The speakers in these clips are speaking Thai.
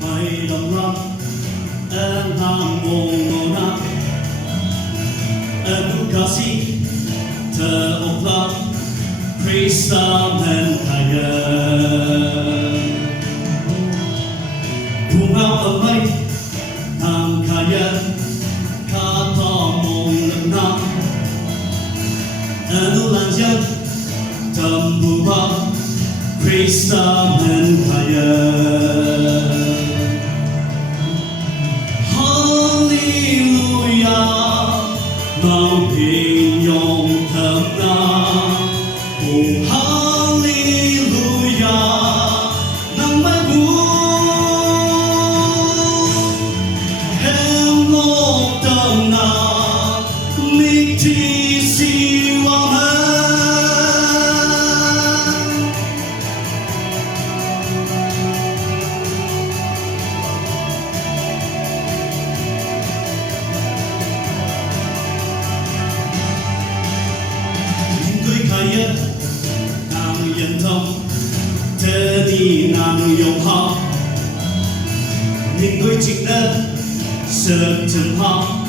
ไม่ต้องรับห้ามวงโนนะบุกาซีเธออกลับคริสตาแมนไทยผู้เอาอะไรทางขยันข้าทอมงลำน้ำอนุลังยันทำบุพคริสตาแมนไทยฮาเลลูยาน้องเพลงยองเธอนาโอ้ฮาเลลูยาน้องไม่บูแห่งโลกเดิมนาลิขิตชีวาnàng nhận thông thế đi nàng用好面對情人實真好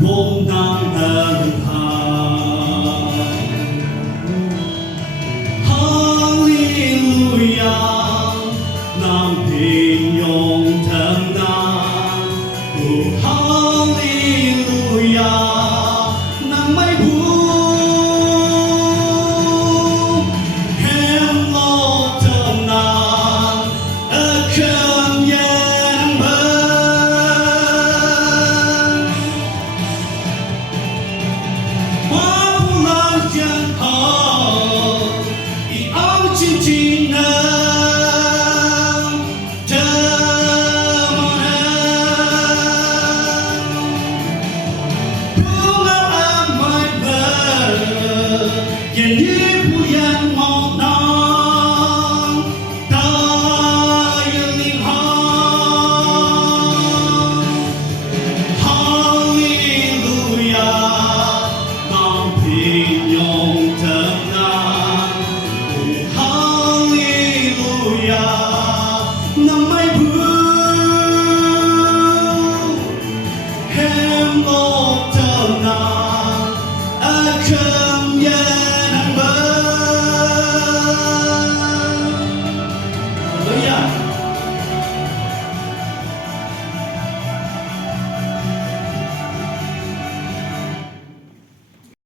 我nàng很好哈利路亞